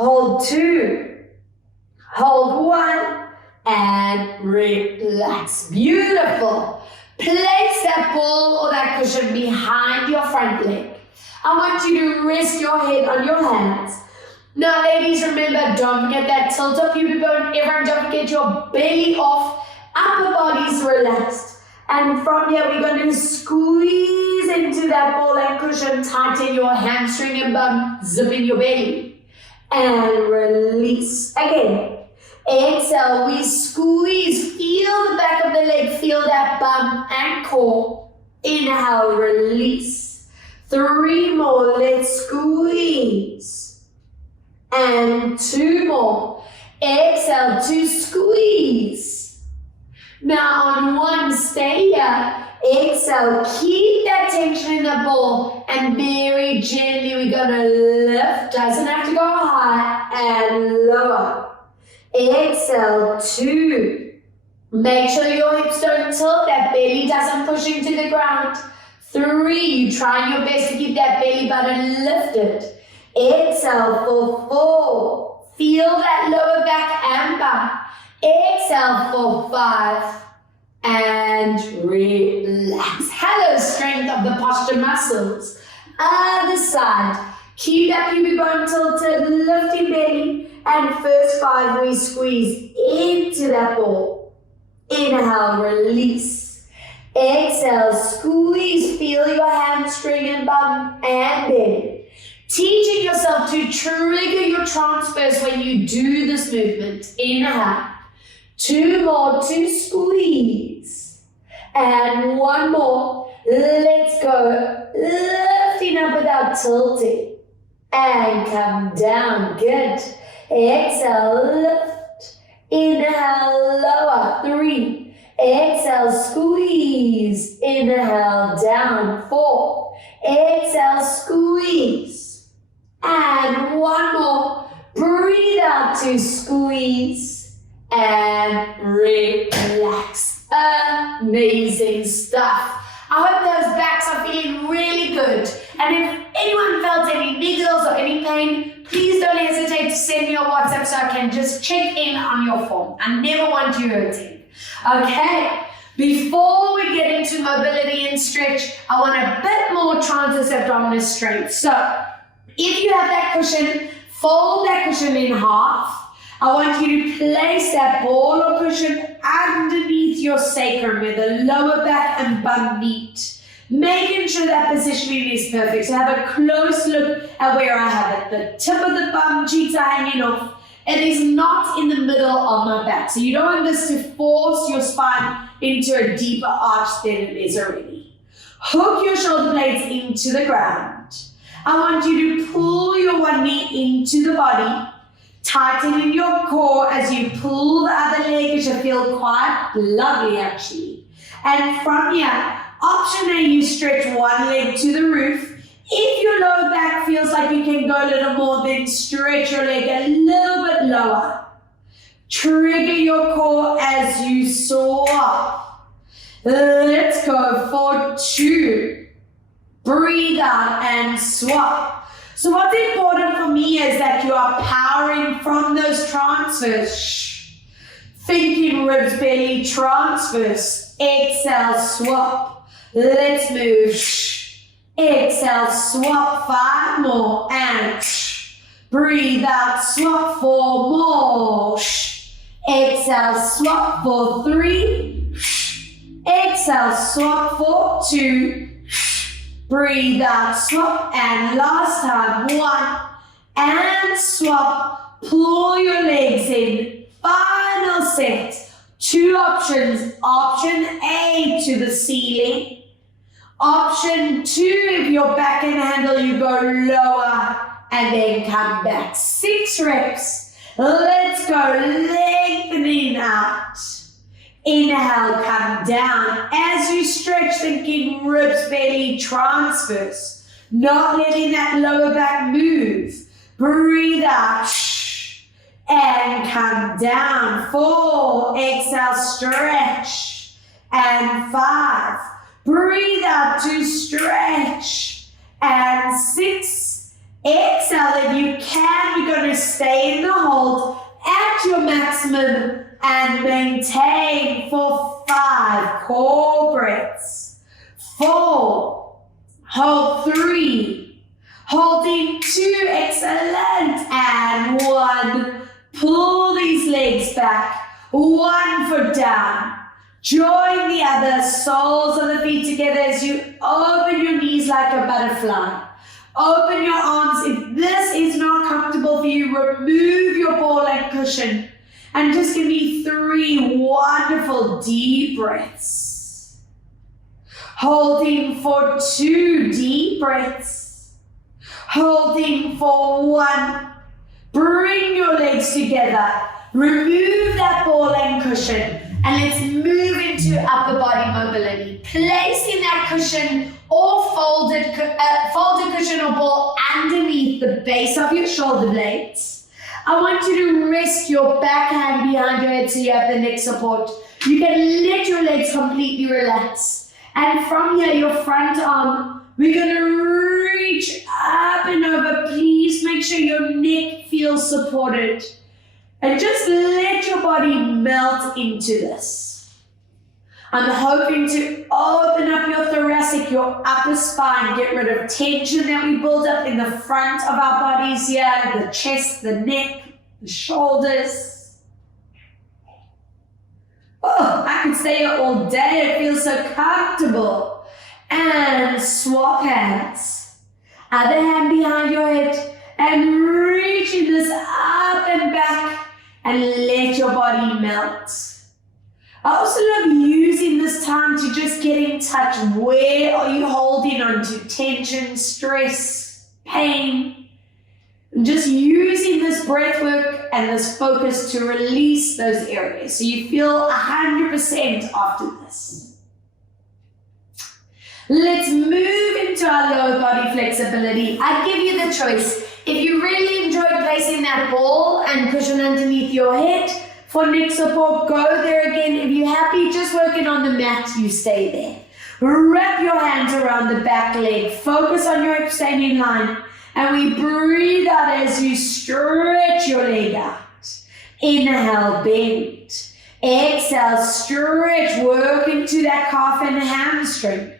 Hold 2, hold 1, and relax. Beautiful. Place that ball or that cushion behind your front leg. I want you to rest your head on your hands. Now, ladies, remember, don't forget that tilt up pubic bone. Everyone, don't forget your belly off, upper body's relaxed. And from here, we're going to squeeze into that ball and cushion, tighten your hamstring and bum, zip in your belly. And release. Again, exhale, we squeeze, feel the back of the leg, feel that bum and core. Inhale, release. 3 more, let's squeeze. And 2 more. Exhale to squeeze. Now on 1, stay here. Exhale, keep that tension in the ball, and very gently we're going to lift, doesn't have to go high, and lower. Exhale, 2. Make sure your hips don't tilt, that belly doesn't push into the ground. 3, you trying your best to keep that belly button lifted. Exhale for 4. Feel that lower back and bum. Exhale for 5. And relax. Hello, strength of the posture muscles. Other side. Keep that pubic bone tilted, lifting belly. And first 5, we squeeze into that ball. Inhale, release. Exhale, squeeze. Feel your hamstring and bum and belly. Teaching yourself to trigger your transfers when you do this movement. Inhale. 2 more to squeeze. And 1 more. Let's go. Lifting up without tilting. And come down. Good. Exhale, lift. Inhale, lower. 3. Exhale, squeeze. Inhale, down. 4. Exhale, squeeze. And 1 more. Breathe out to squeeze. And relax. Amazing stuff. I hope those backs are feeling really good. And if anyone felt any niggles or any pain, please don't hesitate to send me a WhatsApp so I can just check in on your form. I never want you hurting. Okay, before we get into mobility and stretch, I want a bit more transverse abdominal strength. So if you have that cushion, fold that cushion in half. I want you to place that ball or cushion underneath your sacrum where the lower back and bum meet. Making sure that positioning is perfect. So have a close look at where I have it. The tip of the bum cheeks are hanging off. It is not in the middle of my back. So you don't want this to force your spine into a deeper arch than it is already. Hook your shoulder blades into the ground. I want you to pull your one knee into the body. Tighten in your core as you pull the other leg. It should feel quite lovely actually. And from here, option A, you stretch one leg to the roof. If your lower back feels like you can go a little more, then stretch your leg a little bit lower. Trigger your core as you swap. Let's go for 2. Breathe out and swap. So what's important for me is that you are powering from those transfers. Thinking ribs, belly, transverse. Exhale, swap. Let's move. Exhale, swap. 5 more. And breathe out, swap 4 more. Exhale, swap for 3. Exhale, swap for 2. Breathe out, swap, and last time, 1, and swap, pull your legs in, final set, 2 options, option A to the ceiling, option 2, if you're back and handle, you go lower, and then come back, 6 reps, let's go, lengthening out. Inhale, come down. As you stretch, thinking ribs, belly, transverse. Not letting that lower back move. Breathe out. And come down. 4. Exhale, stretch. And 5. Breathe out to stretch. And 6. Exhale, if you can, you're going to stay in the hold at your maximum. And maintain for 5 core breaths. 4, hold 3, holding 2, excellent, and 1. Pull these legs back, 1 foot down. Join the other soles of the feet together as you open your knees like a butterfly. Open your arms. If this is not comfortable for you, remove your ball and cushion. And just give me 3 wonderful deep breaths. Holding for 2 deep breaths. Holding for 1. Bring your legs together. Remove that ball and cushion. And let's move into upper body mobility. Placing that cushion or folded cushion or ball underneath the base of your shoulder blades. I want you to rest your back hand behind your head so you have the neck support. You can let your legs completely relax. And from here, your front arm, we're going to reach up and over. Please make sure your neck feels supported. And just let your body melt into this. I'm hoping to open up your thoracic, your upper spine, get rid of tension that we build up in the front of our bodies here, the chest, the neck, the shoulders. Oh, I could stay here all day. It feels so comfortable. And swap hands. Other hand behind your head and reaching this up and back and let your body melt. I also love using this time to just get in touch. Where are you holding on to tension, stress, pain? And just using this breath work and this focus to release those areas so you feel 100% after this. Let's move into our lower body flexibility. I give you the choice. If you really enjoyed placing that ball and cushion underneath your head, for neck support, go there again. If you're happy just working on the mat, you stay there. Wrap your hands around the back leg. Focus on your hips staying in line. And we breathe out as you stretch your leg out. Inhale, bend. Exhale, stretch. Work into that calf and hamstring.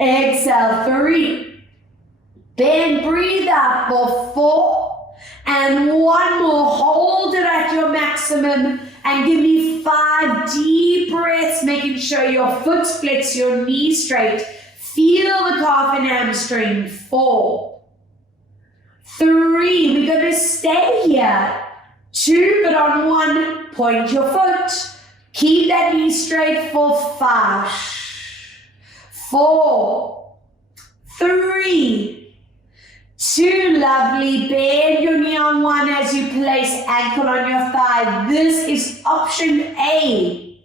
Exhale, 3. Bend, breathe out for 4. And 1 more. Hold it at your maximum. And give me 5 deep breaths, making sure your foot splits, your knees straight. Feel the calf and hamstring. 4, 3. We're going to stay here. 2, but on 1, point your foot. Keep that knee straight for 5, 4, 3, 2, lovely. Bend your knee on 1 as you place ankle on your thigh. This is option A.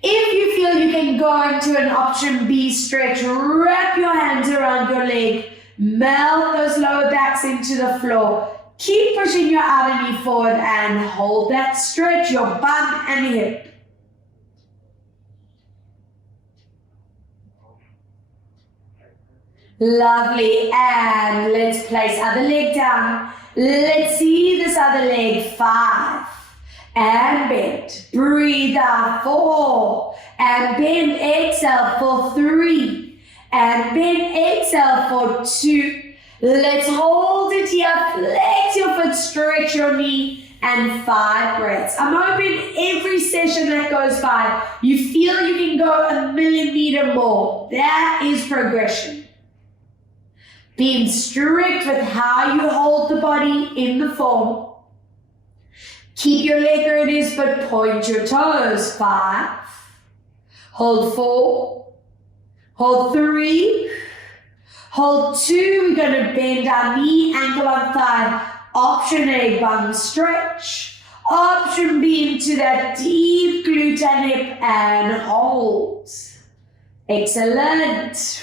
If you feel you can go into an option B stretch, wrap your hands around your leg, melt those lower backs into the floor. Keep pushing your outer knee forward and hold that stretch, your bum and hip. Lovely, and let's place other leg down. Let's see this other leg. 5, and bend. Breathe out, 4, and bend. Exhale for 3, and bend. Exhale for 2. Let's hold it here. Flex your foot, stretch your knee, and 5 breaths. I'm hoping every session that goes by, you feel you can go a millimeter more. That is progression. Being strict with how you hold the body in the form. Keep your leg where it is, but point your toes. 5. Hold 4. Hold 3. Hold 2. We're going to bend our knee, ankle on thigh. Option A, bum stretch. Option B, into that deep glute and hip, and hold. Excellent.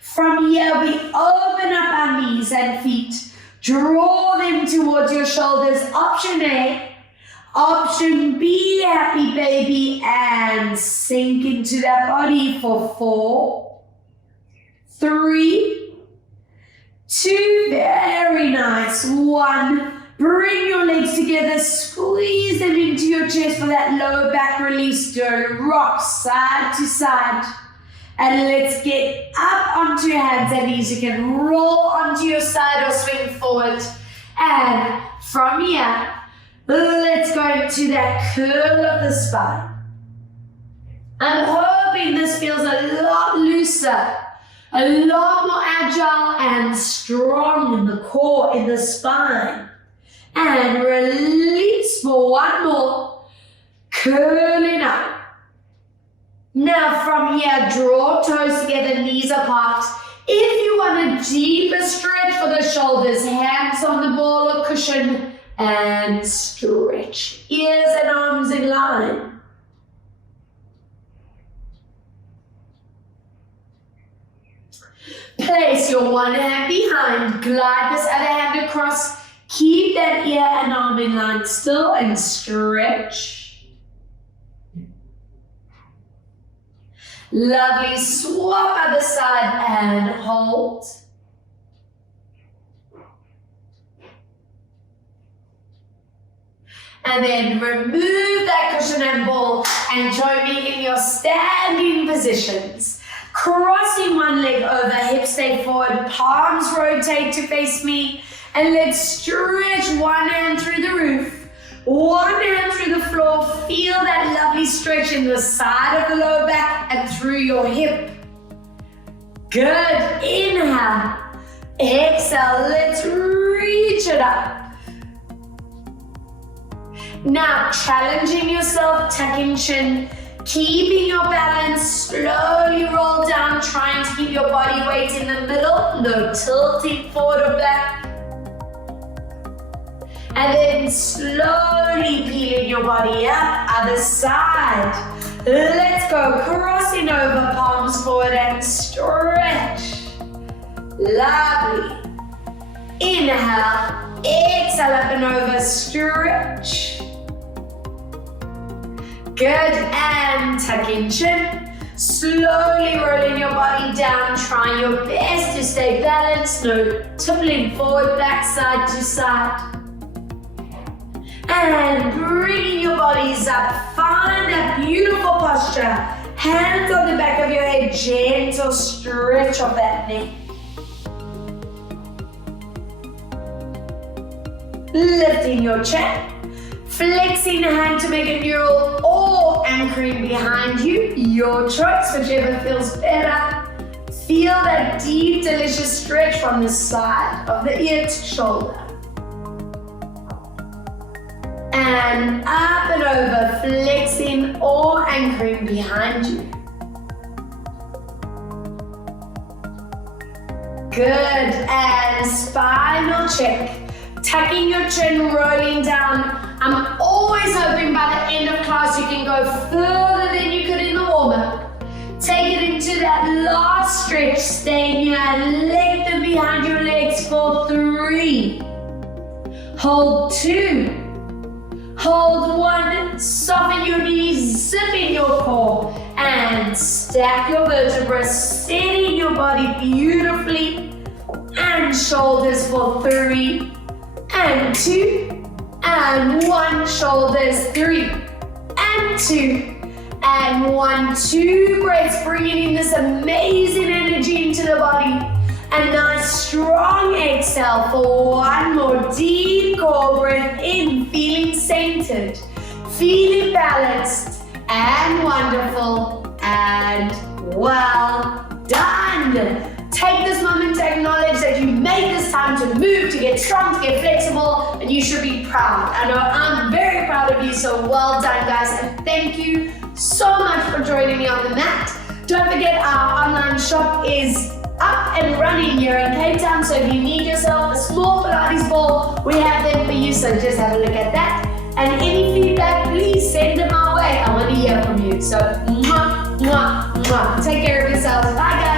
From here, we open up our knees and feet. Draw them towards your shoulders. Option A. Option B, happy baby. And sink into that body for 4, 3, 2. Very nice. 1. Bring your legs together. Squeeze them into your chest for that lower back release. Do rock side to side. And let's get up onto your hands and knees. You can roll onto your side or swing forward. And from here, let's go into that curl of the spine. I'm hoping this feels a lot looser, a lot more agile and strong in the core, in the spine. And release for 1 more, curling up. Now from here, draw toes together, knees apart. If you want a deeper stretch for the shoulders, hands on the ball or cushion, and stretch. Ears and arms in line. Place your one hand behind, glide this other hand across. Keep that ear and arm in line still and stretch. Lovely, swap other side and hold. And then remove that cushion and ball and join me in your standing positions. Crossing one leg over, hips stay forward, palms rotate to face me. And let's stretch one hand through the roof. One hand through the floor, feel that lovely stretch in the side of the lower back and through your hip. Good, inhale, exhale, let's reach it up. Now challenging yourself, tucking chin, keeping your balance, slowly roll down, trying to keep your body weight in the middle, no tilting forward or back. And then slowly peeling your body up, other side. Let's go, crossing over, palms forward and stretch. Lovely. Inhale, exhale up and over, stretch. Good, and tuck in chin. Slowly rolling your body down, trying your best to stay balanced, no tippling forward, back side to side. And bringing your bodies up, find that beautiful posture. Hands on the back of your head, gentle stretch of that neck. Lifting your chin, flexing the hand to make a neural or anchoring behind you, your choice, whichever feels better. Feel that deep, delicious stretch from the side of the ear to shoulder. And up and over, flexing or anchoring behind you. Good, and spinal check. Tucking your chin, rolling down. I'm always hoping by the end of class you can go further than you could in the warm-up. Take it into that last stretch, staying here and lengthen behind your legs for 3. Hold 2. Hold 1, soften your knees, zip in your core, and stack your vertebrae, steadying your body beautifully, and shoulders for 3, and 2, and 1, shoulders, 3, and 2, and 1, 2 breaths, bringing in this amazing energy into the body. A nice strong exhale for 1 more deep core breath in, feeling centered, feeling balanced and wonderful, and well done. Take this moment to acknowledge that you made this time to move, to get strong, to get flexible, and you should be proud. I know I'm very proud of you, so well done, guys, and thank you so much for joining me on the mat. Don't forget our online shop is up and running here in Cape Town, so if you need yourself a small Pilates ball, we have them for you, so just have a look at that. And any feedback, please send them our way. I want to hear from you. So, mwah, mwah, mwah. Take care of yourselves. Bye, guys.